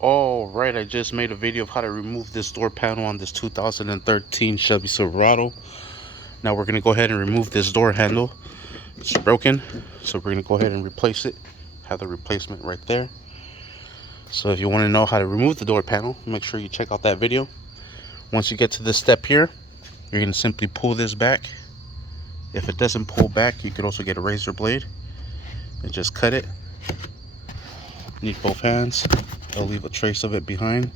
Alright, I just made a video of how to remove this door panel on this 2013 Chevy Silverado. Now we're going to go ahead and remove this door handle. It's broken, so we're going to go ahead and replace it. Have the replacement right there. So if you want to know how to remove the door panel, make sure you check out that video. Once you get to this step here, you're going to simply pull this back. If it doesn't pull back, you could also get a razor blade and just cut it. Need both hands. I'll leave a trace of it behind,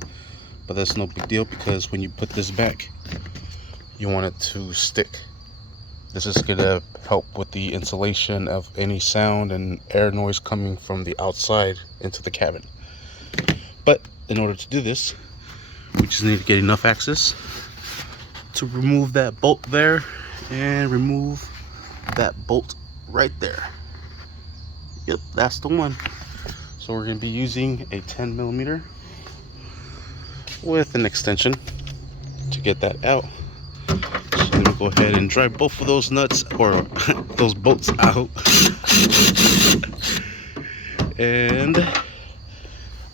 but that's no big deal because when you put this back, you want it to stick. This is going to help with the insulation of any sound and air noise coming from the outside into the cabin. But in order to do this, we just need to get enough access to remove that bolt there and remove that bolt right there. Yep, that's the one. So we're going to be using a 10mm with an extension to get that out. So let me go ahead and drive both of those nuts or those bolts out. And I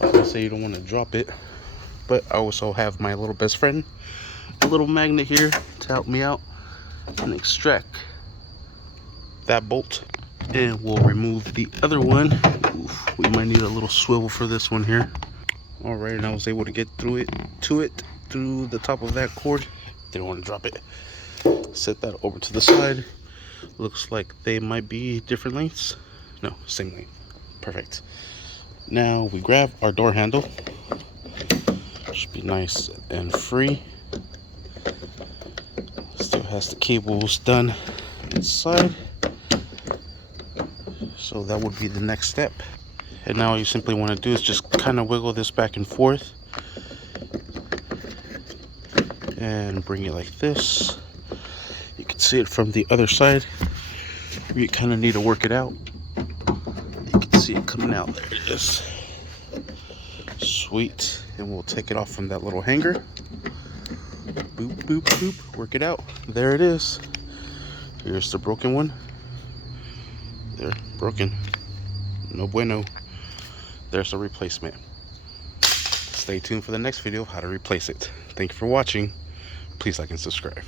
was going to say you don't want to drop it, but I also have my little best friend, a little magnet here to help me out and extract that bolt. And we'll remove the other one. Oof, we might need a little swivel for this one here. All right, and I was able to get through the top of that cord. Didn't want to drop it. Set that over to the side. Looks like they might be different lengths. No, same length. Perfect. Now we grab our door handle. Should be nice and free. Still has the cables done inside. So that would be the next step. And now all you simply want to do is just kind of wiggle this back and forth and bring it like this. You can see it from the other side. You kind of need to work it out. You can see it coming out. There it is. Sweet. And we'll take it off from that little hanger. Boop, boop, boop. Work it out. There it is. Here's the broken one. There, broken. No bueno. There's a replacement. Stay tuned for the next video of how to replace it. Thank you for watching. Please like and subscribe.